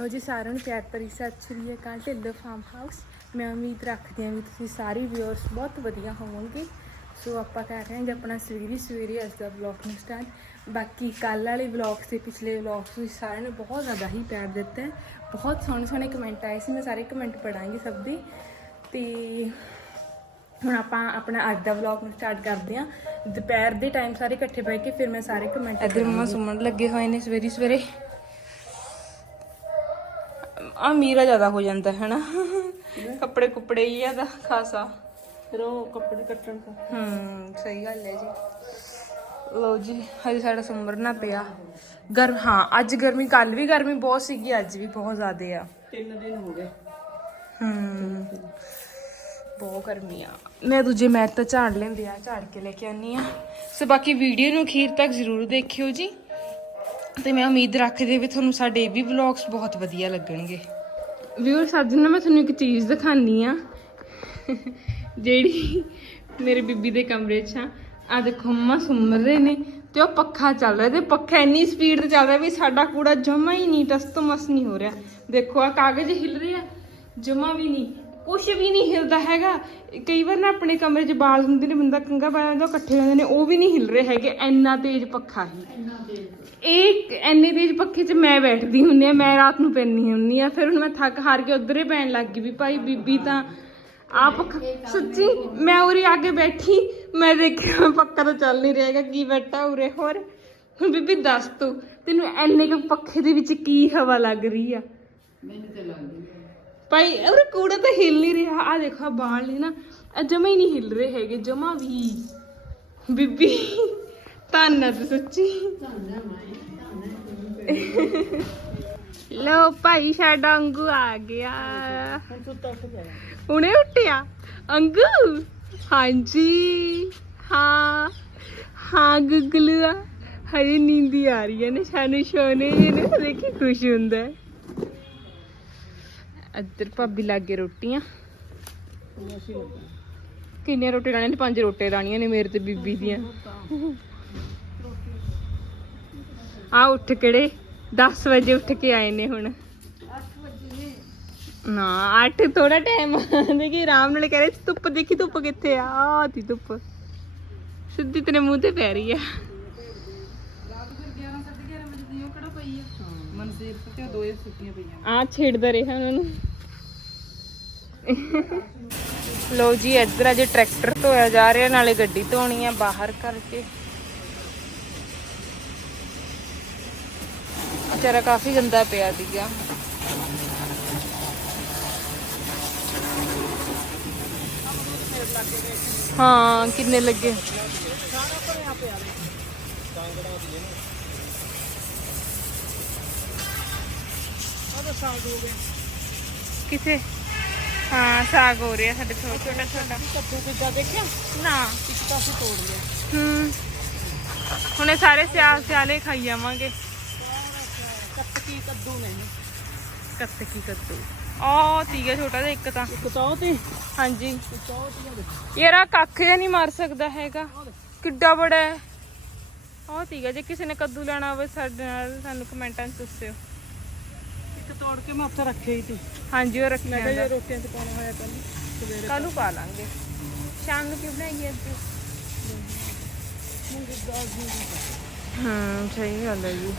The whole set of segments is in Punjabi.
ਲੋ ਜੀ ਸਾਰਿਆਂ ਨੂੰ ਪਿਆਰ ਭਰੀ ਸਤਿ ਸ਼੍ਰੀ ਅਕਾਲ ਢਿੱਲੋਂ ਫਾਰਮ ਹਾਊਸ ਮੈਂ ਉਮੀਦ ਰੱਖਦੀ ਹਾਂ ਵੀ ਤੁਸੀਂ ਸਾਰੇ ਵਿਊਅਰਸ ਬਹੁਤ ਵਧੀਆ ਹੋਵੋਗੇ। ਸੋ ਆਪਾਂ ਕਰ ਰਹੇ ਹਾਂ ਆਪਣਾ ਸਵੇਰੀ ਸਵੇਰੇ ਅੱਜ ਦਾ ਵਲੌਗ ਨੂੰ ਸਟਾਰਟ ਬਾਕੀ ਕੱਲ ਵਾਲੇ ਵਲੌਗਸ ਤੇ ਪਿਛਲੇ ਵਲੌਗਸ ਵਿੱਚ ਸਾਰਿਆਂ ਨੇ ਬਹੁਤ ਜ਼ਿਆਦਾ ਹੀ ਪਿਆਰ ਦਿੱਤਾ ਹੈ। ਬਹੁਤ ਸੋਹਣੇ ਸੋਹਣੇ ਕਮੈਂਟ ਆਏ ਸੀ ਮੈਂ ਸਾਰੇ ਕਮੈਂਟ ਪੜਾਂਗੀ ਸਭ ਦੇ। ਤੇ ਹੁਣ ਆਪਾਂ ਆਪਣਾ ਅੱਜ ਦਾ ਵਲੌਗ ਨੂੰ ਸਟਾਰਟ ਕਰਦੇ ਹਾਂ। ਦੁਪਹਿਰ ਦੇ ਟਾਈਮ ਸਾਰੇ ਇਕੱਠੇ ਬਹਿ ਕੇ ਫਿਰ ਮੈਂ ਸਾਰੇ ਕਮੈਂਟ ਇੱਧਰ ਮਮਾ ਸੁਮਣ ਲੱਗੇ ਹੋਏ ਨੇ ਸਵੇਰੀ ਸਵੇਰੇ ਆ ਮੀਰਾ ਜ਼ਿਆਦਾ ਹੋ ਜਾਂਦਾ ਹੈ ਨਾ ਕੱਪੜੇ ਕੁਪੜੇ ਹੀ ਜ਼ਿਆਦਾ ਖਾਸਾ। ਫਿਰ ਉਹ ਕੱਪੜੇ ਕੱਟਣ ਦਾ। ਹੂੰ ਸਹੀ ਗੱਲ ਹੈ ਜੀ। ਲੋ ਜੀ ਹਜੇ ਸਾਡਾ ਸੁੰਮਰ ਨਾ ਪਿਆ। ਗਰਮ ਹਾਂ ਅੱਜ ਗਰਮੀ ਕੱਲ ਵੀ ਗਰਮੀ ਬਹੁਤ ਸੀਗੀ ਅੱਜ ਵੀ ਬਹੁਤ ਜ਼ਿਆਦੇ ਆ। ਤਿੰਨ ਦਿਨ ਹੋ ਗਏ। ਹੂੰ ਬਹੁਤ ਗਰਮੀ ਆ। ਮੈਂ ਦੂਜੇ ਮੈਟ ਤਾਂ ਝਾੜ ਲੈਂਦੀ ਆ ਝਾੜ ਕੇ ਲੈ ਕੇ ਆਨੀ ਆ। ਸੋ ਬਾਕੀ ਵੀਡੀਓ ਨੂੰ ਅਖੀਰ ਤੱਕ ਜ਼ਰੂਰ ਦੇਖਿਓ ਜੀ। ਤੇ ਮੈਂ ਉਮੀਦ ਰੱਖਦੀ ਵੀ ਤੁਹਾਨੂੰ ਸਾਡੇ ਵੀ ਵਲੌਗਸ ਬਹੁਤ ਵਧੀਆ ਲੱਗਣਗੇ। ਵੀਅਰਸ ਅੱਜ ਨਾ ਮੈਂ ਤੁਹਾਨੂੰ ਇੱਕ ਚੀਜ਼ ਦਿਖਾਨੀ ਆ ਜਿਹੜੀ ਮੇਰੇ ਬੀਬੀ ਦੇ ਕਮਰੇ 'ਚ ਆ। ਆ ਦੇਖੋ, ਮੰਮਾ ਸੁੰਮਰ ਰਹੇ ਨੇ ਤੇ ਉਹ ਪੱਖਾ ਚੱਲ ਰਿਹਾ ਤੇ ਪੱਖਾ ਇੰਨੀ ਸਪੀਡ ਤੇ ਚੱਲ ਰਿਹਾ ਵੀ ਸਾਡਾ ਕੂੜਾ ਜਮਾ ਹੀ ਨਹੀਂ, ਟਸ ਤੋਂ ਮਸ ਨਹੀਂ ਹੋ ਰਿਹਾ। ਦੇਖੋ ਆ ਕਾਗਜ਼ ਹਿੱਲ ਰਿਹਾ ਜਮਾ ਵੀ ਨਹੀਂ। ਕੁਝ ਵੀ ਨਹੀਂ ਹਿਲਦਾ ਹੈਗਾ। ਕਈ ਵਾਰ ਨਾ ਆਪਣੇ ਕਮਰੇ 'ਚ ਬਾਲ ਹੁੰਦੇ ਨੇ ਬੰਦਾ ਕੰਗਾ ਪਾਇਆ ਹੁੰਦਾ ਉਹ ਇਕੱਠੇ ਹੋ ਜਾਂਦੇ ਨੇ ਉਹ ਵੀ ਨਹੀਂ ਹਿਲ ਰਹੇ ਹੈਗੇ ਇੰਨਾ ਤੇਜ਼ ਪੱਖਾ ਹੀ। ਇਹ ਐਨੇ ਤੇਜ਼ ਪੱਖੇ 'ਚ ਮੈਂ ਬੈਠਦੀ ਹੁੰਨੀ ਆ ਮੈਂ ਰਾਤ ਨੂੰ ਪੈਣੀ ਹੁੰਨੀ ਆ ਫਿਰ ਹੁਣ ਮੈਂ ਥੱਕ ਹਾਰ ਕੇ ਉਧਰ ਪੈਣ ਲੱਗ ਗਈ ਵੀ ਭਾਈ ਬੀਬੀ ਤਾਂ ਆ ਪੱਖਾ ਸੱਚੀ ਮੈਂ ਉਰੇ ਆ ਕੇ ਬੈਠੀ ਮੈਂ ਦੇਖਿਆ ਪੱਕਾ ਤਾਂ ਚੱਲ ਨਹੀਂ ਰਿਹਾਗਾ ਕੀ ਬੈਠਾ ਉਰੇ ਹੋਰ। ਹੁਣ ਬੀਬੀ ਦੱਸ ਤੂੰ ਤੈਨੂੰ ਐਨੇ ਕੁ ਪੱਖੇ ਦੇ ਵਿੱਚ ਕੀ ਹਵਾ ਲੱਗ ਰਹੀ ਆ? ਮੈਨੂੰ ਤੇ ਲੱਗਦੀ ਭਾਈ ਉਹ ਕੂੜਾ ਤਾਂ ਹਿਲ ਨਹੀਂ ਰਿਹਾ। ਆ ਦੇਖੋ, ਆਹ ਬਾਲ ਨੇ ਨਾ, ਇਹ ਜਮਾ ਹੀ ਨਹੀਂ ਹਿਲ ਰਹੇ ਹੈਗੇ, ਜਮਾ ਵੀ। ਬੀਬੀ, ਧੰਨ ਤੇ ਸੱਚੀ। ਲੋ ਭਾਈ, ਸਾਡਾ ਅੰਗੂ ਆ ਗਿਆ। ਹੁਣੇ ਉੱਠਿਆ? ਅੰਗੂ? ਹਾਂਜੀ। ਹਾਂ। ਹਾਂ, ਗੁਗਲੂਆ। ਹਜੇ ਨੀਂਦੀ ਆ ਰਹੀ ਹੈ ਨੇ, ਸਾਨੂੰ ਸੋਨੇ ਨੇ ਦੇਖੀ ਖੁਸ਼ ਹੁੰਦਾ। ਹੈ ਇੱਧਰ ਭਾਬੀ ਲਾਗੇ ਰੋਟੀਆਂ। ਕਿੰਨੀਆਂ ਰੋਟੀ ਲਾਣੀਆਂ ਨੇ? ਪੰਜ ਰੋਟੀਆਂ ਲਾਣੀਆਂ ਨੇ ਮੇਰੇ ਤੇ ਬੀਬੀ ਦੀਆਂ। ਆ ਉੱਠ ਕਿਹੜੇ? 10 ਵਜੇ ਉੱਠ ਕੇ ਆਏ ਨੇ ਹੁਣ। ਨਾ। 8 ਥੋੜਾ ਟਾਈਮ ਦੇਖੀ ਆਰਾਮ ਨਾਲ ਕਹ ਰਹੇ ਸੀ, ਧੁੱਪ ਦੇਖੀ ਧੁੱਪ ਕਿੱਥੇ ਆ? ਆ ਤੀ ਧੁੱਪ। ਸਿੱਧੀ ਤੇਰੇ ਮੂੰਹ ਤੇ ਪੈ ਰਹੀ ਆ। ਮਨਸੀਰ ਤੇ ਦੋ ਹੀ ਸੁੱਕੀਆਂ ਪਈਆਂ। ਆ ਛੇੜਦਾ ਰਿਹਾ ਉਹਨਾਂ ਨੂੰ। ਲੋ ਜੀ, ਇੱਧਰ ਅਜੇ ਟਰੈਕਟਰ ਧੋਇਆ ਜਾ ਰਿਹਾ, ਨਾਲੇ ਗੱਡੀ ਧੋਣੀ ਆ ਬਾਹਰ ਕਰਕੇ। ਵਿਚਾਰਾ ਕਾਫੀ ਗੰਦਾ ਪਿਆ ਸੀਗਾ। ਹਾਂ, ਕਿੰਨੇ ਲੱਗੇ? ਉਹਦਾ ਸਾਗ ਹੋ ਗਿਆ। ਕਿਥੇ? ਹਾਂ ਸਾਗ ਹੋ ਰਿਹਾ ਸਾਡੇ ਛੋਟਾ ਛੋਟਾ ਛੋਟਾ ਕੱਦੂ ਕਿੱਦਾਂ ਦੇਖਿਆ। ਨਾ। ਇੱਕ ਤਾਂ ਅਸੀਂ ਤੋੜ ਲਿਆ। ਹੂੰ। ਹੁਣੇ ਸਾਰੇ ਸਿਆਲ ਸਿਆਲੇ ਖਾਈ ਜਾਵਾਂਗੇ। ਕੱਤਕੀ ਕੱਦੂ ਨਹੀਂ ਕੱਤ ਕੀ ਕੱਦੂ। ਆ ਤੀਗਾ ਛੋਟਾ ਜਿਹਾ ਇੱਕ ਤਾਂ। ਇੱਕ ਤਾਂ ਉਹ ਤੇ। ਹਾਂਜੀ। ਇੱਕ ਤਾਂ ਉਹ ਤੇ ਯਾਰ ਆ ਕੱਖ ਜਿਹਾ ਨਹੀਂ ਮਾਰ ਸਕਦਾ ਹੈਗਾ। ਕਿੱਡਾ ਬੜਾ ਹੈ। ਆ ਤੀਗਾ ਜੇ ਕਿਸੇ ਨੇ ਕੱਦੂ ਲੈਣਾ ਹੋਵੇ ਸਾਡੇ ਨਾਲ ਸਾਨੂੰ ਕਮੈਂਟਾਂ 'ਚ ਦੱਸਿਓ। ਇੱਕ ਤੋੜ ਕੇ ਮੈਂ ਉੱਥੇ ਰੱਖਿਆ ਹੀ ਤੀ ਹਾਂਜੀ ਉਹ ਮੈਂ ਰੱਖਿਆ ਕਿਹਾ ਜੇ ਰੋਟੀਆਂ ਚ ਪਾਉਣਾ ਹੋਇਆ ਕੱਲ ਸਵੇਰੇ ਕੱਲ ਨੂੰ ਪਾ ਲਾਂਗੇ। ਸ਼ਾਮ ਨੂੰ ਕੀ ਬਣਾਈਏ ਅੱਜ ਮੂੰਗੀ ਦਾਲ ਦੀ ਹੂੰ ਸਹੀ ਗੱਲ ਹੈ ਜੀ।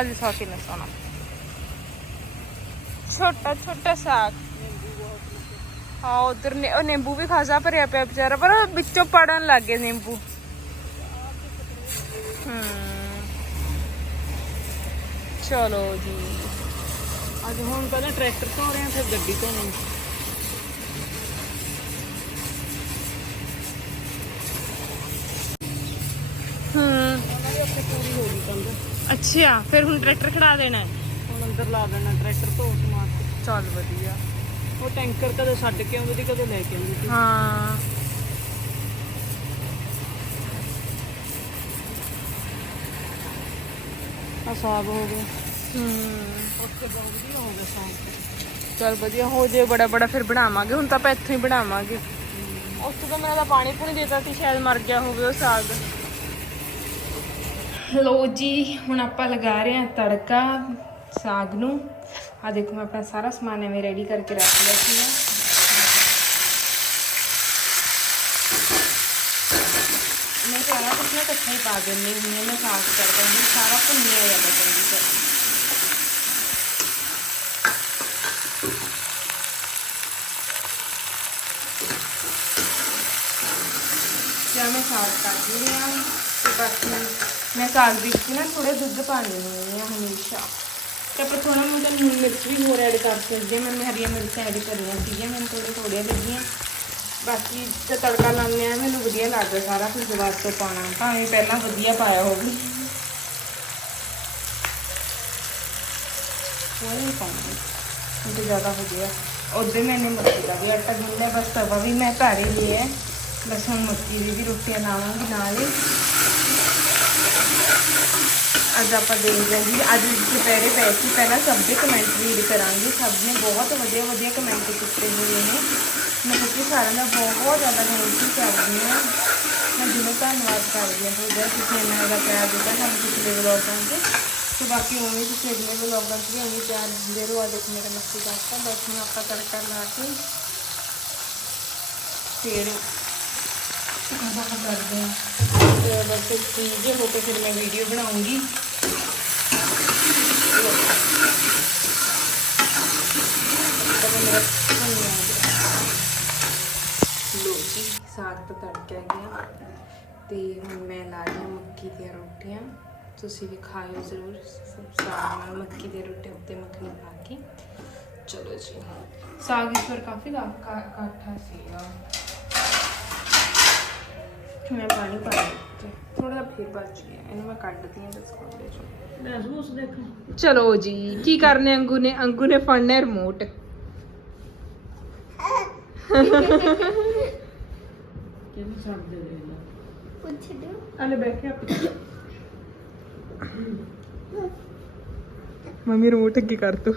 ਅੱਜ ਸਾਕੀ ਨਾ ਸੋਨਾ। ਛੋਟਾ ਛੋਟਾ ਸਾਗ। ਹਾਂ ਉਧਰ ਨੇ ਉਹ ਨਿੰਬੂ ਵੀ ਖਾਸਾ ਭਰਿਆ ਪਿਆ ਵਿਚਾਰਾ ਪਰ ਉਹ ਵਿੱਚੋਂ ਪੜਨ ਲੱਗ ਗਏ ਨਿੰਬੂ। ਹੂੰ। ਚਲੋ ਜੀ। ਅੱਜ ਹੁਣ ਪਹਿਲਾਂ ਟਰੈਕਟਰ ਧੋ ਰਹੇ ਆ ਫਿਰ ਗੱਡੀ ਧੋਣੀ ਹੂੰ। ਉਹਨਾਂ ਦੀ ਉੱਥੇ ਪੂਰੀ ਹੋ ਗਈ ਕੰਧ। ਅੱਛਾ ਫਿਰ ਹੁਣ ਟਰੈਕਟਰ ਖੜਾ ਦੇਣਾ ਹੈ। ਹੁਣ ਅੰਦਰ ਲਾ ਦੇਣਾ ਟਰੈਕਟਰ ਧੋ ਕੇ ਚੱਲ ਵਧੀਆ। ਉਹ ਟੈਂਕਰ ਕਦੇ ਛੱਡ ਕੇ ਆਉਂਦੀ ਸੀ ਕਦੇ ਲੈ ਕੇ ਆਉਂਦੀ। ਸੀ ਹਾਂ। ਆ ਸਾਗ ਹੋ ਗਿਆ। ਹੂੰ। ਉੱਥੇ ਬਹੁਤ ਵਧੀਆ ਹੋ ਗਿਆ ਸਾਗ। ਚਲ ਵਧੀਆ ਹੋ ਜੇ ਬੜਾ ਬੜਾ ਫਿਰ ਬਣਾਵਾਂਗੇ ਹੁਣ ਤਾਂ ਆਪਾਂ ਇੱਥੋਂ ਹੀ ਬਣਾਵਾਂਗੇ। ਉੱਥੇ ਤਾਂ ਮੇਰਾ ਪਾਣੀ ਪੂਣੀ ਦੇਤਾ ਸੀ ਸ਼ਾਇਦ ਮਰ ਗਿਆ ਹੋਵੇ ਉਹ ਸਾਗ। ਲੋ ਜੀ ਹੁਣ ਆਪਾਂ ਲਗਾ ਰਹੇ ਹਾਂ ਤੜਕਾ ਸਾਗ ਨੂੰ। ਆ ਦੇਖੋ ਮੈਂ ਆਪਣਾ ਸਾਰਾ ਸਮਾਨ ਐਵੇਂ ਰੈਡੀ ਕਰਕੇ ਰੱਖ ਲਿਆ ਸੀ ਮੈਂ ਸਾਰਾ ਕੁਝ ਨਾ ਇਕੱਠਾ ਹੀ ਪਾ ਦਿੰਦੀ ਹੁੰਦੀ ਹਾਂ ਮੈਂ ਸਾਗ ਕਰਦਾ ਹਾਂ ਸਾਰਾ ਭੁੰਨਿਆ ਜਾਂਦਾ ਚੰਗੀ ਤਰ੍ਹਾਂ ਜਾਂ ਮੈਂ ਸਾਗ ਕਰ ਦਿੰਦੀ ਹਾਂ ਤੇ ਬਾਕੀ ਮੈਂ ਸਾਗ ਦੇ ਵਿੱਚ ਨਾ ਥੋੜਾ ਦੁੱਧ ਪਾਣੀ ਹੁੰਦੀ ਆ ਹਮੇਸ਼ਾ ਤੇ ਆਪਾਂ ਥੋੜਾ ਮੋਟਾ ਲੂਣ ਮਿਰਚ ਵੀ ਹੋਰ ਐਡ ਕਰ ਸਕਦੇ ਹਾਂ ਮੈਂ ਹਰੀਆਂ ਮਿਰਚਾਂ ਬਾਕੀ ਤੇ ਤੜਕਾ ਲਾਉਂਦੇ ਆ ਮੈਨੂੰ ਵਧੀਆ ਲੱਗਦਾ ਸਾਰਾ ਕੁਝ ਬਾਅਦ ਤੋਂ ਪਾਉਣਾ। ਭਾਵੇਂ ਪਹਿਲਾਂ ਵਧੀਆ ਪਾਇਆ ਹੋਵੇ। ਥੋੜਾ ਪਾਉਣਾ। ਇਹ ਜ਼ਿਆਦਾ ਹੋ ਗਿਆ। ਉਹਦੇ ਮੈंने ਮੱਕੀ ਦਾ ਵੀ ਆਟਾ ਗੁੰਨਿਆ, ਬਸ ਤਵਾ ਵੀ ਮੈਂ ਘਰ ਹੀ ਲਿਆ। ਬਸ ਹੁਣ ਮੱਕੀ ਦੀ ਵੀ ਰੋਟੀਆਂ ਲਾਵਾਂਗੀ ਨਾਲ। ਹੀ ਅੱਜ ਆਪਾਂ ਦੇਖਦੇ ਹਾਂ ਜੀ ਅੱਜ ਦੁਪਹਿਰੇ ਪੈ ਸੀ ਪਹਿਲਾਂ ਸਭ ਦੇ ਕਮੈਂਟ ਰੀਡ ਕਰਾਂਗੇ ਸਭ ਨੇ ਬਹੁਤ ਵਧੀਆ ਵਧੀਆ ਕਮੈਂਟ ਕੀਤੇ ਹੋਏ ਨੇ ਮੈਂ ਸੱਚੀ ਸਾਰਿਆਂ ਦਾ ਬਹੁਤ ਜ਼ਿਆਦਾ ਥੈਂਕ ਯੂ ਕਰਦੀ ਹਾਂ ਮੈਂ ਦਿਲੋਂ ਧੰਨਵਾਦ ਕਰਦੀ ਹਾਂ ਤੁਹਾਡਾ ਤੁਸੀਂ ਇੰਨਾ ਜ਼ਿਆਦਾ ਪਿਆਰ ਦਿੱਤਾ ਸਾਨੂੰ ਪਿਛਲੇ ਵਲੋਗਾਂ 'ਚ ਤੇ ਬਾਕੀ ਉਵੇਂ ਹੀ ਤੁਸੀਂ ਅਗਲੇ ਵਲੋਗਾਂ 'ਚ ਵੀ ਉਵੇਂ ਹੀ ਪਿਆਰ ਦਿੰਦੇ ਰਹੋ ਆ ਦੇਖੋ ਮੇਰਾ ਮੱਕੀ ਦਾ ਆਟਾ ਬਸ ਹੁਣ ਆਪਾਂ ਤੜਕਾ ਲਾ ਕੇ ਫਿਰ ਆਪਾਂ ਕਰਦੇ ਹਾਂ ਤੇ ਬਸ ਠੀਕ ਹੋ ਕੇ ਫਿਰ ਮੈਂ ਵੀਡੀਓ ਬਣਾਉਂਗੀ। ਲੋ ਜੀ, ਸਾਗ ਤਾਂ ਤੜਕਿਆ ਗਿਆ। ਤੇ ਹੁਣ ਮੈਂ ਲਾ ਰਹੀ ਮੱਕੀ ਦੀਆਂ ਰੋਟੀਆਂ। ਤੁਸੀਂ ਵੀ ਖਾਇਓ ਜ਼ਰੂਰ। ਸਾਗ ਨਾਲ ਮੱਕੀ ਦੀਆਂ ਰੋਟੀਆਂ ਉੱਤੇ ਮੱਖਣੀ ਪਾ ਕੇ। ਚਲੋ ਜੀ। ਸਾਗ ਇਸ ਵਾਰ ਕਾਫੀ ਲਾ ਕਾਠਾ ਸੀਗਾ। ਮੈਂ ਪਾਣੀ ਪਾ ਦਿੱਤਾ ਥੋੜਾ ਜਿਹਾ ਫੇਰ ਬਚ ਗਿਆ ਇਹਨੂੰ ਮੈਂ ਕੱਢਦੀ ਹਾਂ ਦਸ ਕੋਲੇ ਚੋਂ ਲੈ ਜੂਸ ਦੇਖੋ ਚਲੋ ਜੀ ਕੀ ਕਰਨੇ ਅੰਗੂ ਨੇ ਅੰਗੂ ਨੇ ਫੜਨਾ ਰਿਮੋਟ ਕਿਹਨੂੰ ਛੱਡ ਦੇ ਦੇ ਲੈ ਪੁੱਛ ਦਿਓ ਅਲੇ ਬੈਠੇ ਮੰਮੀ ਰਿਮੋਟ ਅੱਗੇ ਕਰ ਤੂੰ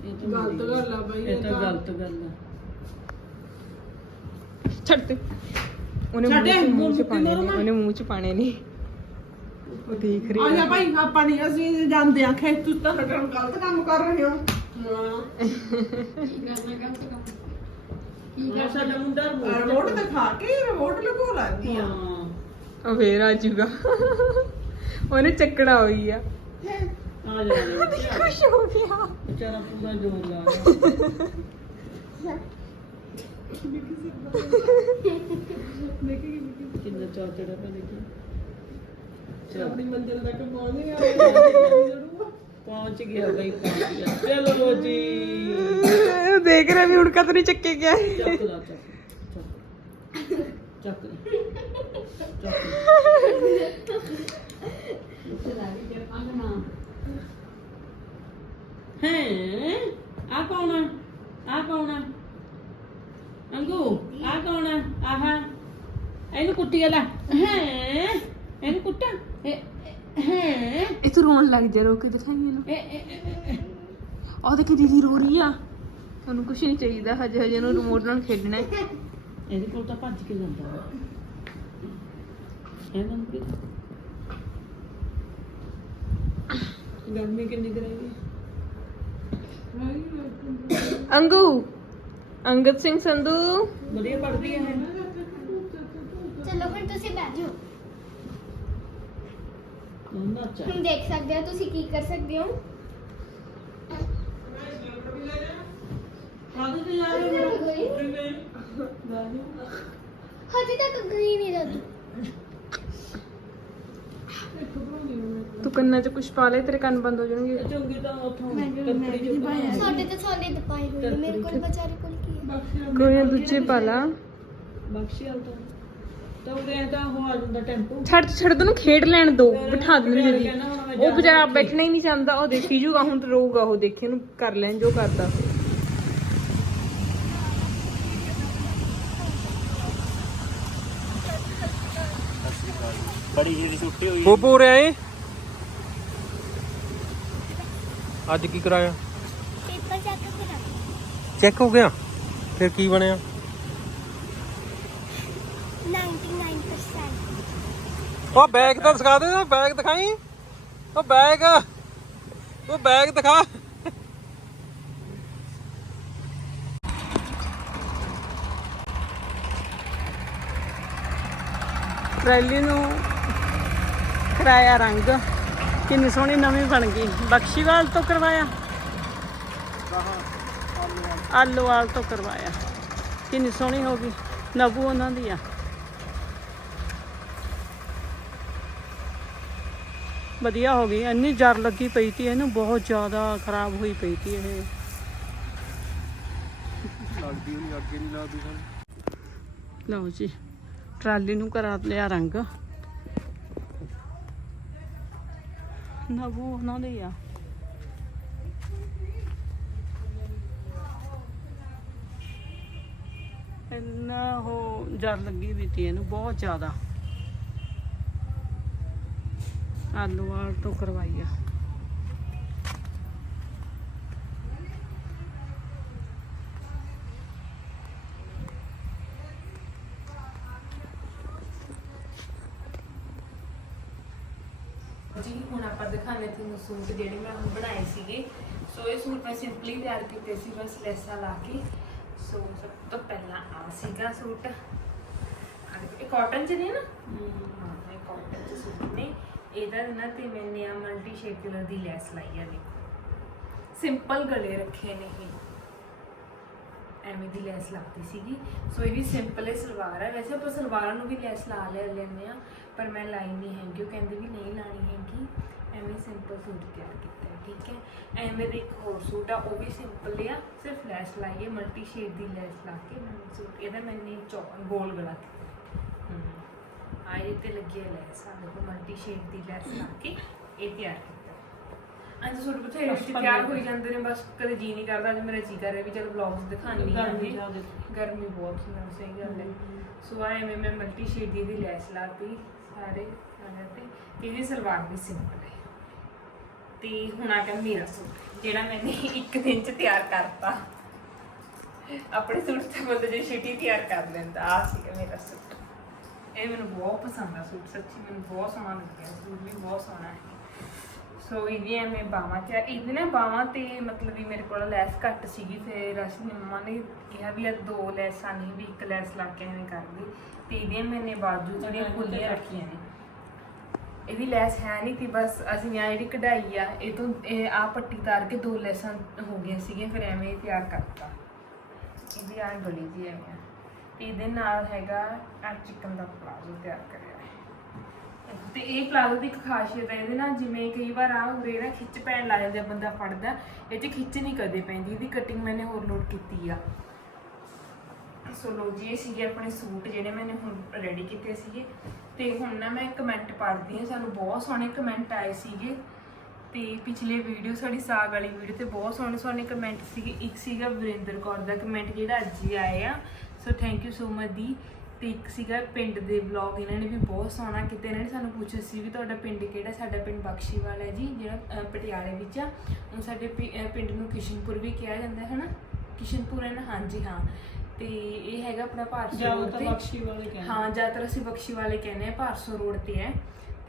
ਇਹ ਤਾਂ ਗਲਤ ਗੱਲ ਆ ਬਾਈ ਇਹ ਤਾਂ ਗਲਤ ਗੱਲ ਆ। ਛੱਡ ਤੇ ਉਹਨੇ ਮੂੰਹ ਚ ਮੂੰਹ ਚ ਪਾਣੇ ਨਹੀਂ ਉਹਨੇ ਮੂੰਹ ਚ ਪਾਣੇ ਨਹੀਂ। ਉਹ ਦੇਖ ਰਹੀ ਆਇਆ ਹੈ ਭਾਈ ਆਪਾਂ ਨਹੀਂ ਅਸੀਂ ਜਾਂਦੇ ਆ ਖੇਤ ਤੁਸੀਂ ਤਾਂ ਸਾਡਾ ਗਲਤ ਕੰਮ ਕਰ ਰਹੇ ਹੋ। ਹਾਂ। ਸਾਡਾ ਮੁੰਡਾ ਰਿਮੋਟ ਤੇ ਖਾ ਕੇ ਰਿਮੋਟ ਲਗੋ ਲੈਂਦੀ ਆ। ਹਾਂ। ਉਹ ਫੇਰ ਆ ਜੂਗਾ। ਉਹਨੇ ਚੱਕਣਾ ਹੋਈ ਆ। ਆ ਜਾ ਜਾ ਖੁਸ਼ ਹੋ ਗਿਆ। ਵਿਚਾਰਾ ਪੂਰਾ ਜ਼ੋਰ ਲਾ ਰਿਹਾ। ਕਿੰਨਾ ਚਾਹ ਚੜਾ ਪਾ ਦੇਖੀ। ਆਪਣੀ ਮੰਜ਼ਿਲ ਤੱਕ ਪਹੁੰਚ ਗਿਆ। ਪਹੁੰਚ ਗਿਆ ਬਈ ਪਹੁੰਚ ਗਿਆ। ਚਲੋ ਜੀ ਦੇਖ ਰਿਹਾ ਵੀ ਹੁਣ ਕਦ ਨਹੀਂ ਚੱਕੇ ਗਿਆ। ਚੱਕ ਲਾ ਚੱਕ। ਚੱਕ ਚੱਕ ਲਾ। ਚੱਕ ਲਾ। ਹੈਂ? ਆ ਕੌਣ ਆ? ਆ ਕੌਣ ਆ? ਅੰਗੂ ਆ ਕੌਣ ਆ? ਆਹਾ। ਇਹਨੂੰ ਕੁੱਟੀ ਲੈ। ਹੈਂ? ਇਹਨੂੰ ਕੁੱਟਾ। ਹੈ ਇਹ ਤੂੰ ਰੋਣ ਲੱਗ ਜਾ ਰੋ ਕੇ ਦਿਖਾਈ ਹੈਂ ਉਹ ਦੇਖ ਦੀਦੀ ਰੋ ਰਹੀ ਆ। ਉਹਨੂੰ ਕੁਝ ਨਹੀਂ ਚਾਹੀਦਾ ਹਜੇ ਹਜੇ ਉਹਨੂੰ ਰਿਮੋਟ ਨਾਲ ਖੇਡਣਾ ਹੈ। ਇਹਦੇ ਕੋਲ ਤਾਂ ਭੱਜ ਕੇ ਜਾਂਦਾ ਇਹਨਾਂ ਨੂੰ ਕੀ ਗਰਮੀ ਕਿੰਨੀ ਕਰੇਗੀ ਅੰਗੂ ਅੰਗਦ ਸਿੰਘ ਸੰਧੂ। ਵਧੀਆ ਪੜਦੀ ਹੈ ਚਲੋ ਹੁਣ ਤੁਸੀਂ ਬੈਠ ਜਾਓ। ਉਹਨਾਂ ਚਾ ਹੁਣ ਦੇਖ ਸਕਦੇ ਹੋ ਤੁਸੀਂ ਕੀ ਕਰ ਸਕਦੇ ਹੋ। ਰਹੇ ਹਜੇ ਤੱਕ ਗਈ ਨਹੀਂ ਦਾਦੂ ਤੂੰ ਕੰਨਾਂ 'ਚ ਕੁਝ ਪਾ ਲੈ ਤੇਰੇ ਕੰਨ ਬੰਦ ਹੋ ਜਾਣਗੇ। ਚੰਗੀ ਤਾਂ ਉਥੋਂ ਕੱਪੜੀ ਚ ਸਾਡੇ ਤੇ ਸਾਡੇ ਤਾਂ ਪਾਈ ਹੋਈ ਹੈ, ਮੇਰੇ ਕੋਲ ਵਿਚਾਰੇ ਕੋਲ ਕੀ ਹੈ? ਕੋਈ ਨਾ ਦੂਜੇ ਪਾ ਲਾ। ਬਖਸ਼ੀ ਵਾਲ ਤਾਂ। ਤਾਂ ਉਹਦੇ ਤਾਂ ਉਹ ਆ ਜਾਂਦਾ ਟੈਂਪੂ। ਛੱਡ ਛੱਡ ਤੈਨੂੰ ਖੇਡ ਲੈਣ ਦੋ ਬਿਠਾ ਦੇ ਮੇਰੀ ਦੀਦੀ ਮੈਂ ਉਹ ਵਿਚਾਰਾ ਬੈਠਣਾ ਹੀ ਨਹੀਂ ਚਾਹੁੰਦਾ ਉਹ ਦੇਖੀ ਜੂਗਾ ਹੁਣ ਤੇ ਰੋਊਗਾ ਉਹ ਦੇਖੇ ਕਰ ਲੈਣ ਜੋ ਕਰਦਾ। ਬੜੀ ਜਿਹੜੀ ਸੁੱਟੀ ਹੋਈ ਪੂਪੂ ਰਿਆ ਅੱਜ ਕੀ ਕਰਾਇਆ? ਪੇਪਰ ਚੈੱਕ ਕਰਾ ਚੈੱਕ ਹੋ ਗਿਆ? ਫਿਰ ਕੀ ਬਣਿਆ? 99% ਉਹ ਬੈਗ ਤਾਂ ਦਿਖਾ ਦੇ ਬੈਗ ਦਿਖਾਈ? ਉਹ ਬੈਗ ਉਹ ਬੈਗ ਦਿਖਾ। ਟਰੈਲੀ ਨੂੰ ਕਰਾਇਆ ਰੰਗ। ਕਿੰਨੀ ਸੋਹਣੀ ਨਵੀਂ ਬਣ ਗਈ। ਬਖਸ਼ੀਵਾਲ ਤੋਂ ਕਰਵਾਇਆ। ਆਲੋਵਾਲ ਤੋਂ ਕਰਵਾਇਆ। ਕਿੰਨੀ ਸੋਹਣੀ ਹੋ ਗਈ। ਨਬੂ ਉਹਨਾਂ ਦੀ ਆ। ਵਧੀਆ ਹੋ ਗਈ। ਇੰਨੀ ਜਰ ਲੱਗੀ ਪਈ ਤੀ ਇਹਨੂੰ। ਬਹੁਤ ਜ਼ਿਆਦਾ ਖਰਾਬ ਹੋਈ ਪਈ ਤੀ ਇਹ। ਲੱਗਦੀ ਨਹੀਂ ਅੱਗੇ ਨਹੀਂ ਲੱਗਦੀ ਸਾਨੂੰ। ਲਓ ਜੀ। ਟਰਾਲੀ ਨੂੰ ਕਰਾ ਲਿਆ ਰੰਗ। ਨਬੂ ਉਹਨਾਂ ਦੇ ਆ ਇੰਨਾ ਉਹ ਜਰ ਲੱਗੀ ਵੀ ਤੀ ਇਹਨੂੰ, ਬਹੁਤ ਜ਼ਿਆਦਾ। ਆਲੂ ਵਾਲ ਤੋਂ ਕਰਵਾਈ ਆ। ਜੀ ਹੁਣ ਆਪਾਂ ਦਿਖਾਣੇ ਤੁਹਾਨੂੰ ਸੂਟ ਜਿਹੜੇ ਮੈਂ ਹੁਣ ਬਣਾਏ ਸੀਗੇ। ਸੋ ਇਹ ਸੂਟ ਮੈਂ ਸਿੰਪਲੀ ਤਿਆਰ ਕੀਤੇ ਸੀ ਬਸ ਲੈਸਾਂ ਲਾ ਕੇ। ਸੋ ਸਭ ਤੋਂ ਪਹਿਲਾਂ ਆ ਸੀਗਾ ਸੂਟ। ਇਹ ਕਾਟਨ ਚ ਨੇ ਨਾ? ਹਾਂ ਇਹ ਕਾਟਨ ਚ ਸੂਟ ਨੇ। ਇਹਦਾ ਨਾ ਤੇ ਮੈਂਨੇ ਆ ਮਲਟੀ ਸ਼ੇਡ ਕਲਰ ਦੀ ਲੈਸ ਲਾਈ ਆ ਦੇਖੋ। ਸਿੰਪਲ ਗਲੇ ਰੱਖੇ ਨੇ ਇਹ। ਐਵੇਂ ਦੀ ਲੈਸ ਲੱਗਦੀ ਸੀਗੀ। ਸੋ ਇਹ ਵੀ ਸਿੰਪਲ ਹੀ, ਸਲਵਾਰ ਹੈ। ਵੈਸੇ ਆਪਾਂ ਸਲਵਾਰਾਂ ਨੂੰ ਵੀ ਲੈਸ ਲਾ ਲੈ ਲੈਂਦੇ ਆ ਪਰ ਮੈਂ ਲਾਈ ਨਹੀਂ ਹੈਗੀ। ਉਹ ਕਹਿੰਦੇ ਵੀ ਨਹੀਂ ਲਾਣੀ ਹੈਗੀ। ਐਵੇਂ ਸਿੰਪਲ ਸੂਟ ਤਿਆਰ ਕੀਤਾ ਠੀਕ ਹੈ? ਐਵੇਂ ਦੇ ਇੱਕ ਹੋਰ ਸੂਟ ਆ, ਉਹ ਵੀ ਸਿੰਪਲ ਆ। ਸਿਰਫ ਲੈਸ ਲਾਈਏ ਹੈ ਮਲਟੀ ਸ਼ੇਡ ਦੀ ਲੈਸ ਲਾ ਕੇ ਮੈਨੂੰ ਸੂਟ, ਇਹਦਾ ਮੈਨੇ ਚੌ, ਗੋਲ ਗਲਾ ਕੀਤਾ ਹਮ। ਤੇ ਲੱਗੀ ਹੈ ਲੈਸ ਆ। ਦੇਖੋ ਮਲਟੀ ਸ਼ੇਡ ਦੀ ਲੈਸ ਲਾ ਕੇ ਇਹ ਤਿਆਰ ਕੀਤਾ। ਅੱਜ ਸੂਟ ਬਥੇਰੇ ਵਿੱਚ ਤਿਆਰ ਹੋਈ ਜਾਂਦੇ ਨੇ ਬਸ ਕਦੇ ਜੀ ਨਹੀਂ ਕਰਦਾ ਅੱਜ ਮੇਰਾ ਜੀ ਕਰ ਰਿਹਾ ਵੀ ਚਲ ਵਲੌਗਸ ਦਿਖਾਣੀ ਆ ਗਰਮੀ। ਗਰਮੀ ਬਹੁਤ ਸੀ ਨਾ ਸਹੀ ਗੱਲ ਹੈ। ਸੋ ਆਏ ਮੈਂ ਮੈਂ ਮਲਟੀ ਸ਼ੇਡ ਦੀ ਲੈਸ ਲਾਤੀ ਸਾਰੇ ਸਾਰੇ ਤੇ। ਇਹਦੀ ਸਲਵਾਰ ਵੀ ਸਿੰਪਲ ਹੈ। ਤੇ ਹੁਣ ਆ ਗਿਆ ਮੇਰਾ ਸੂਟ ਜਿਹੜਾ ਮੈंने ਇੱਕ ਦਿਨ ਚ ਤਿਆਰ ਕਰਤਾ। ਆਪਣੇ ਸੂਟ ਤੇ ਬੰਦੇ ਜੇ ਛੇਤੀ ਤਿਆਰ ਕਰ ਲੈਂਦਾ ਆ ਸੀਗਾ ਮੇਰਾ ਸੂਟ। ਇਹ ਮੈਨੂੰ ਬਹੁਤ ਪਸੰਦ ਆ ਸੂਟ ਸੱਚੀ ਮੈਨੂੰ ਬਹੁਤ ਸੋਹਣਾ ਲੱਗਿਆ ਸੂਟ ਵੀ ਬਹੁਤ ਸੋਹਣਾ ਹੈ। ਸੋ ਇਹਦੀ ਐਵੇਂ ਬਾਵਾਂ ਤੇ ਇਹਦੇ ਨਾ ਬਾਵਾਂ ਤੇ ਮਤਲਬ ਵੀ ਮੇਰੇ ਕੋਲ ਲੈਸ ਘੱਟ ਸੀਗੀ ਫਿਰ ਅਸੀਂ ਮੰਮਾ ਨੇ ਕਿਹਾ ਵੀ ਇਹ ਦੋ ਲੈਸਾਂ ਨਹੀਂ ਵੀ ਇੱਕ ਲੈਸ ਲਾ ਕੇ ਐਵੇਂ ਕਰ ਲਈ ਤੇ ਇਹਦੀਆਂ ਮੈਨੇ ਬਾਜੂ ਜਿਹੜੀਆਂ ਖੁੱਲੀਆਂ ਰੱਖੀਆਂ ਨੇ। ਇਹਦੀ ਲੈਸ ਹੈ ਨਹੀਂ ਤੀ ਬਸ ਅਸੀਂ ਆ ਜਿਹੜੀ ਕਢਾਈ ਆ ਇਹ ਤੋਂ ਇਹ ਆ ਪੱਟੀ ਤਾਰ ਕੇ ਦੋ ਲੈਸਾਂ ਹੋ ਗਈਆਂ ਸੀਗੀਆਂ ਫਿਰ ਐਵੇਂ ਤਿਆਰ ਕਰਤਾ। ਇਹਦੀ ਆ ਗਲੀ ਜੀ ਐਵੇਂ ਤੇ ਇਹਦੇ ਨਾਲ ਹੈਗਾ ਆ ਚਿਕਨ ਦਾ ਪਲਾਜ਼ੋ ਤਿਆਰ ਕਰਿਆ। ਤੇ ਇਹ ਪਲਾਜ਼ੋ ਦੀ ਇੱਕ ਖਾਸੀਅਤ ਹੈ, ਇਹਦੇ ਨਾਲ ਜਿਵੇਂ ਕਈ ਵਾਰ ਆ ਉਰੇ ਨਾ ਖਿੱਚ ਪੈਣ ਲੱਗ ਜਾਂਦਾ ਬੰਦਾ ਫੜਦਾ, ਇਹ 'ਚ ਖਿੱਚ ਨਹੀਂ ਕਦੇ ਪੈਂਦੀ, ਇਹਦੀ ਕਟਿੰਗ ਮੈंने ਹੋਰ ਲੋਡ ਕੀਤੀ ਆ। ਸੋ ਲੋ ਜੀ, ਇਹ ਸੀਗੇ ਆਪਣੇ ਸੂਟ ਜਿਹੜੇ ਮੈਨੇ ਹੁਣ ਰੈਡੀ ਕੀਤੇ ਸੀਗੇ। ਤੇ ਹੁਣ ਨਾ ਮੈਂ ਕਮੈਂਟ ਪੜ੍ਹਦੀ ਹਾਂ, ਸਾਨੂੰ ਬਹੁਤ ਸੋਹਣੇ ਕਮੈਂਟ ਆਏ ਸੀਗੇ। ਤੇ ਪਿਛਲੇ ਵੀਡੀਓ ਸਾਡੀ ਸਾਗ ਵਾਲੀ ਵੀਡੀਓ ਤੇ ਬਹੁਤ ਸੋਹਣੇ ਸੋਹਣੇ ਕਮੈਂਟ ਸੀਗੇ। ਇੱਕ ਸੀਗਾ ਵਰਿੰਦਰ ਕੌਰ ਦਾ ਕਮੈਂਟ ਜਿਹੜਾ ਅੱਜ ਹੀ ਆਏ ਆ so thank you so much ਦੀ। ਤੇ ਇੱਕ ਸੀਗਾ ਪਿੰਡ ਦੇ ਵਲੌਗ ਇਹਨਾਂ ਨੇ ਵੀ ਬਹੁਤ ਸੋਹਣਾ ਕੀਤਾ। ਇਹਨਾਂ ਨੇ ਸਾਨੂੰ ਪੁੱਛਿਆ ਸੀ ਵੀ ਤੁਹਾਡਾ ਪਿੰਡ ਕਿਹੜਾ? ਸਾਡਾ ਪਿੰਡ ਬਖਸ਼ੀਵਾਲ ਹੈ ਜੀ ਜਿਹੜਾ ਪਟਿਆਲੇ ਵਿੱਚ ਆ। ਹੁਣ ਸਾਡੇ ਪਿੰਡ ਨੂੰ ਕਿਸ਼ਨਪੁਰ ਵੀ ਕਿਹਾ ਜਾਂਦਾ ਹੈ ਨਾ ਕਿਸ਼ਨਪੁਰ ਹੈ ਨਾ? ਹਾਂਜੀ ਹਾਂ। ਤੇ ਇਹ ਹੈਗਾ ਆਪਣਾ ਭਾਰਸੋ ਰੋਡ ਤਾਂ। ਤੇ ਬਖਸ਼ੀ ਵਾਲੇ ਕਹਿੰਦੇ ਹਾਂ ਜ਼ਿਆਦਾਤਰ ਅਸੀਂ ਬਖਸ਼ੀ ਵਾਲੇ ਕਹਿੰਦੇ ਆ ਭਾਰਸੋ ਰੋਡ ਤੇ ਹੈ।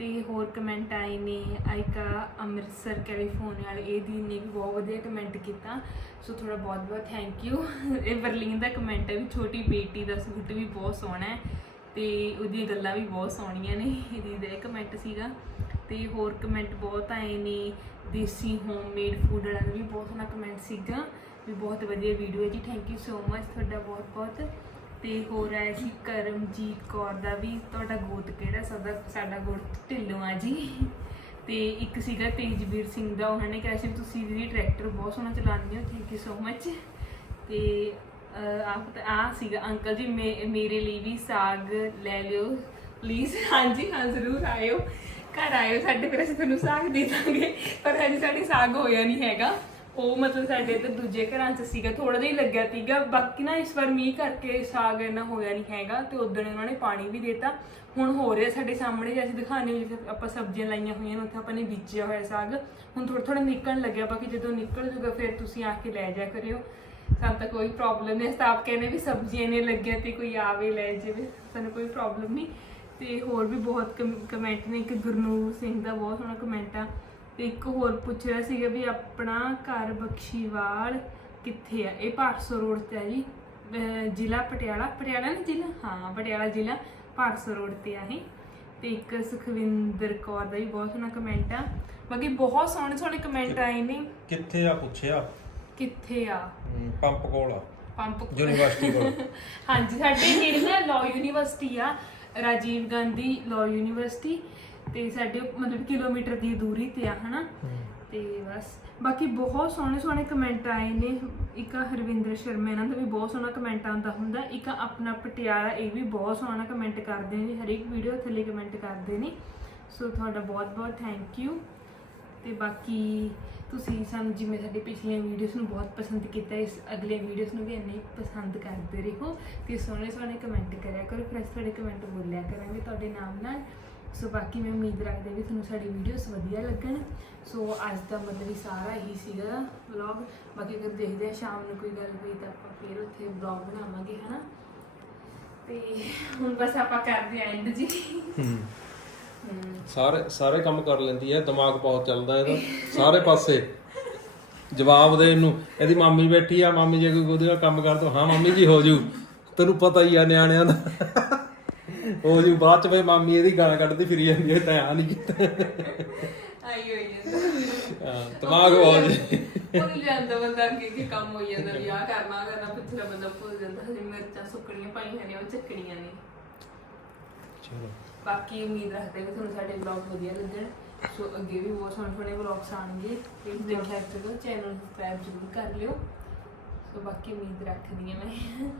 ਤੇ ਹੋਰ ਕਮੈਂਟ ਆਏ ਨੇ। ਆਇਕਾ ਅੰਮ੍ਰਿਤਸਰ ਕੈਲੀਫੋਰਨੀਆ ਵਾਲੇ, ਇਹ ਦੀ ਨੇ ਵੀ ਬਹੁਤ ਵਧੀਆ ਕਮੈਂਟ ਕੀਤਾ। ਸੋ ਥੋੜਾ ਬਹੁਤ ਬਹੁਤ ਥੈਂਕ ਯੂ ਇਹ ਬਰਲਿਨ ਦਾ ਕਮੈਂਟ ਹੈ ਵੀ ਛੋਟੀ ਬੇਟੀ ਦਾ ਸੂਟ ਵੀ ਬਹੁਤ ਸੋਹਣਾ ਹੈ ਤੇ ਉਹਦੀਆਂ ਗੱਲਾਂ ਵੀ ਬਹੁਤ ਸੋਹਣੀਆਂ ਨੇ। ਇਹਦੀ ਦਾ ਕਮੈਂਟ ਸੀਗਾ। ਤੇ ਹੋਰ ਕਮੈਂਟ ਬਹੁਤ ਆਏ ਨੇ। ਦੇਸੀ ਹੋਮਮੇਡ ਫੂਡ ਵਾਲਾ ਦਾ ਵੀ ਬਹੁਤ ਸੋਹਣਾ ਕਮੈਂਟ ਸੀਗਾ। ਵੀ ਬਹੁਤ ਵਧੀਆ ਵੀਡੀਓ ਹੈ ਜੀ। ਥੈਂਕ ਯੂ ਸੋ ਮਚ ਤੁਹਾਡਾ ਬਹੁਤ ਬਹੁਤ ਤੇ ਹੋਰ ਆਇਆ ਸੀ ਕਰਮਜੀਤ ਕੌਰ ਦਾ ਵੀ ਤੁਹਾਡਾ ਗੋਤ ਕਿਹੜਾ? ਸਾਡਾ ਸਾਡਾ ਗੋਤ ਢਿੱਲੋਂ ਆ ਜੀ। ਤੇ ਇੱਕ ਸੀਗਾ ਤੇਜਵੀਰ ਸਿੰਘ ਦਾ, ਉਹਨਾਂ ਨੇ ਕਿਹਾ ਸੀ, ਤੁਸੀਂ ਵੀ ਟਰੈਕਟਰ ਬਹੁਤ ਸੋਹਣਾ ਚਲਾਉਂਦੇ ਹੋ ਥੈਂਕ ਯੂ ਸੋ ਮੱਚ ਤੇ ਆਪ ਆ ਸੀਗਾ ਅੰਕਲ ਜੀ, ਮੇ- ਮੇਰੇ ਲਈ ਵੀ ਸਾਗ ਲੈ ਲਿਓ ਪਲੀਜ਼ ਹਾਂਜੀ, ਹਾਂ, ਜ਼ਰੂਰ ਆਇਓ। ਘਰ ਆਇਓ ਸਾਡੇ, ਫਿਰ ਅਸੀਂ ਤੁਹਾਨੂੰ ਸਾਗ ਦੇ ਦਾਂਗੇ। ਪਰ ਹਜੇ ਸਾਡੇ ਸਾਗ ਹੋਇਆ ਨਹੀਂ ਹੈਗਾ। ਉਹ ਮਤਲਬ ਸਾਡੇ ਇੱਧਰ ਦੂਜੇ ਘਰਾਂ 'ਚ ਸੀਗਾ ਥੋੜਾ ਜਿਹਾ ਹੀ ਲੱਗਿਆ ਸੀਗਾ। ਬਾਕੀ ਨਾ ਇਸ ਵਾਰ ਮੀਂਹ ਕਰਕੇ ਸਾਗ ਇੰਨਾ ਹੋਇਆ ਨਹੀਂ ਹੈਗਾ ਤੇ ਉਦੋਂ ਉਹਨਾਂ ਨੇ ਪਾਣੀ ਵੀ ਦਿੱਤਾ। ਹੁਣ ਹੋ ਰਿਹਾ ਸਾਡੇ ਸਾਹਮਣੇ ਜੇ ਅਸੀਂ ਦਿਖਾਣੇ ਜਿੱਥੇ ਆਪਾਂ ਸਬਜ਼ੀਆਂ ਲਾਈਆਂ ਹੋਈਆਂ ਨੇ, ਉੱਥੇ ਆਪਾਂ ਨੇ ਬੀਜਿਆ ਹੋਇਆ ਸਾਗ। ਹੁਣ ਥੋੜਾ ਥੋੜਾ ਨਿਕਲਣ ਲੱਗਿਆ, ਬਾਕੀ ਜਦੋਂ ਨਿਕਲ ਜੂਗਾ ਫਿਰ ਤੁਸੀਂ ਆ ਕੇ ਲੈ ਜਾ ਕਰਿਓ। ਸਾਨੂੰ ਤਾਂ ਕੋਈ ਪ੍ਰੋਬਲਮ ਨਹੀਂ ਸਟਾਫ ਕਹਿੰਦੇ ਵੀ ਸਬਜ਼ੀਆਂ ਨੇ ਲੱਗਿਆ ਤੇ ਕੋਈ ਆਵੇ, ਲੈ ਜਾਵੇ। ਸਾਨੂੰ ਕੋਈ ਪ੍ਰੋਬਲਮ ਨਹੀਂ। ਤੇ ਹੋਰ ਵੀ ਬਹੁਤ ਕਮੈਂਟ ਨੇ, ਇੱਕ ਗੁਰਨੂਰ ਸਿੰਘ ਦਾ ਬਹੁਤ ਸੋਹਣਾ ਕਮੈਂਟ ਆ। ਤੇ ਇੱਕ ਹੋਰ ਪੁੱਛ ਰਿਹਾ ਸੀਗਾ ਵੀ ਆਪਣਾ ਘਰ ਬਖਸ਼ੀਵਾਲ ਕਿੱਥੇ ਆ? ਇਹ 500 ਰੋਡ ਤੇ ਆ ਜੀ। ਜ਼ਿਲ੍ਹਾ ਪਟਿਆਲਾ। ਪਟਿਆਲਾ ਨਾ ਜ਼ਿਲ੍ਹਾ? ਹਾਂ ਪਟਿਆਲਾ ਜ਼ਿਲ੍ਹਾ 500 ਰੋਡ ਤੇ ਆ ਇਹ। ਤੇ ਇੱਕ ਸੁਖਵਿੰਦਰ ਕੌਰ ਦਾ ਵੀ ਬਹੁਤ ਸੋਹਣਾ ਕਮੈਂਟ ਆ। ਬਾਕੀ ਬਹੁਤ ਸੋਹਣੇ ਸੋਹਣੇ ਕਮੈਂਟ ਆਏ ਨੇ। ਕਿੱਥੇ ਆ ਪੁੱਛਿਆ? ਕਿੱਥੇ ਆ? ਪੰਪ ਕੋਲ ਆ। ਪੰਪ ਯੂਨੀਵਰਸਿਟੀ ਕੋਲ। ਹਾਂਜੀ ਸਾਡੇ ਜਿਹੜੀ ਨਾ ਲਾਅ ਯੂਨੀਵਰਸਿਟੀ ਆ। Rajiv Gandhi law university. ਤੇ ਸਾਡੇ ਮਤਲਬ ਕਿਲੋਮੀਟਰ ਦੀ ਦੂਰੀ ਤੇ ਆ ਹਨਾ? ਤੇ ਬਸ। ਬਾਕੀ ਬਹੁਤ ਸੋਹਣੇ ਸੋਹਣੇ ਕਮੈਂਟ ਆਏ ਨੇ। ਇੱਕ ਆ ਹਰਵਿੰਦਰ ਸ਼ਰਮਾ ਇਹਨਾਂ ਦਾ ਵੀ ਬਹੁਤ ਸੋਹਣਾ ਕਮੈਂਟ ਆਉਂਦਾ ਹੁੰਦਾ। ਇੱਕ ਆ ਆਪਣਾ ਪਟਿਆਲਾ ਇਹ ਵੀ ਬਹੁਤ ਸੋਹਣਾ ਕਮੈਂਟ ਕਰਦੇ ਨੇ। ਹਰੇਕ ਵੀਡੀਓ ਥੱਲੇ ਕਮੈਂਟ ਕਰਦੇ ਨੇ। ਸੋ ਤੁਹਾਡਾ ਬਹੁਤ ਬਹੁਤ ਥੈਂਕ ਯੂ ਤੇ ਬਾਕੀ ਤੁਸੀਂ ਸਾਨੂੰ ਜਿਵੇਂ ਸਾਡੀ ਪਿਛਲੀਆਂ ਵੀਡੀਓਜ਼ ਨੂੰ ਬਹੁਤ ਪਸੰਦ ਕੀਤਾ ਇਸ ਅਗਲੇ ਵੀਡੀਓਜ਼ ਨੂੰ ਵੀ ਇੰਨੇ ਪਸੰਦ ਕਰਦੇ ਰਹੋ। ਤੇ ਸੋਹਣੇ ਸੋਹਣੇ ਕਮੈਂਟ ਕਰਿਆ ਕਰੋ। ਫਿਰ ਤੁਹਾਡੇ ਕਮੈਂਟ ਬੋਲਿਆ ਕਰਾਂਗੇ ਤੁਹਾਡੇ ਨਾਮ ਨਾਲ। ਸੋ ਬਾਕੀ ਮੈਂ ਉਮੀਦ ਰੱਖਦੀ ਵੀ ਤੁਹਾਨੂੰ ਸਾਡੀ ਵੀਡੀਓਜ਼ ਵਧੀਆ ਲੱਗਣ। ਸੋ ਅੱਜ ਦਾ ਮਤਲਬ ਹੀ ਸਾਰਾ ਹੀ ਸੀਗਾ ਵਲੌਗ ਬਾਕੀ ਅਗਰ ਦੇਖਦੇ ਆ ਸ਼ਾਮ ਨੂੰ ਕੋਈ ਗੱਲ ਹੋਈ ਤਾਂ ਆਪਾਂ ਫਿਰ ਉੱਥੇ ਵਲੌਗ ਬਣਾਵਾਂਗੇ ਹਨਾ? ਤੇ ਹੁਣ ਬਸ ਆਪਾਂ ਕਰਦੇ ਆਂ ਐਂਡ ਜੀ। ਸਾਰੇ ਸਾਰੇ ਕੰਮ ਕਰ ਲੈਂਦੀ ਹੈ ਦਿਮਾਗ ਬਹੁਤ ਚੱਲਦਾ ਇਹਦਾ। ਸਾਰੇ ਪਾਸੇ। ਜਵਾਬ ਦੇ ਇਹਨੂੰ। ਇਹਦੀ ਮਾਮੀ ਬੈਠੀ ਆ ਮਾਮੀ ਜੇ ਕੋਈ ਉਹਦੇ ਨਾਲ ਕੰਮ ਕਰ ਦੋ ਹਾਂ ਮਾਮੀ ਜੀ ਹੋ ਜੂ। ਤੈਨੂੰ ਪਤਾ ਹੀ ਆ ਨਿਆਣਿਆਂ ਦਾ। ਹੋ ਜੂ ਬਾਅਦ ਚ ਵੇ ਮਾਮੀ ਇਹਦੀ ਗਾਲਾਂ ਕੱਢਦੀ ਫਿਰੀ ਜਾਂਦੀ ਹੈ ਤਾਂ ਆ ਨਹੀਂ ਕੀਤਾ। ਆਈ ਹੋਈ ਜਾਂਦਾ ਹਾਂ, ਦਿਮਾਗ ਬਹੁਤ ਜੀ। ਭੁੱਲ ਜਾਂਦਾ ਬੰਦਾ ਕਿ ਕੀ ਕੰਮ ਹੋ ਜਾਂਦਾ ਵੀ ਆਹ ਕਰਨਾ ਆਹ ਕਰਨਾ ਪਿੱਛੇ ਬੰਦਾ ਭੁੱਲ ਜਾਂਦਾ ਹਜੇ ਮਿਰਚਾਂ ਸੁੱਕਣੀਆਂ ਪਾਈਆਂ ਨੇ ਉਹ ਚੱਕਣੀਆਂ ਨੇ। ਚਲੋ। ਬਾਕੀ ਉਮੀਦ ਰੱਖਦੇ ਵੀ ਤੁਹਾਨੂੰ ਸਾਡੇ ਵਲੌਗ ਵਧੀਆ ਲੱਗਣ। ਸੋ ਅੱਗੇ ਵੀ ਬਹੁਤ ਸੋਹਣੇ ਸੋਹਣੇ ਵਲੌਗਸ ਆਉਣਗੇ। ਤੇ ਦੇਖਿਆ ਕਰੋ ਚੈਨਲ ਨੂੰ ਸਬਸਕ੍ਰਾਈਬ ਜ਼ਰੂਰ ਕਰ ਲਿਓ। ਸੋ ਬਾਕੀ ਉਮੀਦ ਰੱਖਦੀ ਹਾਂ ਮੈਂ।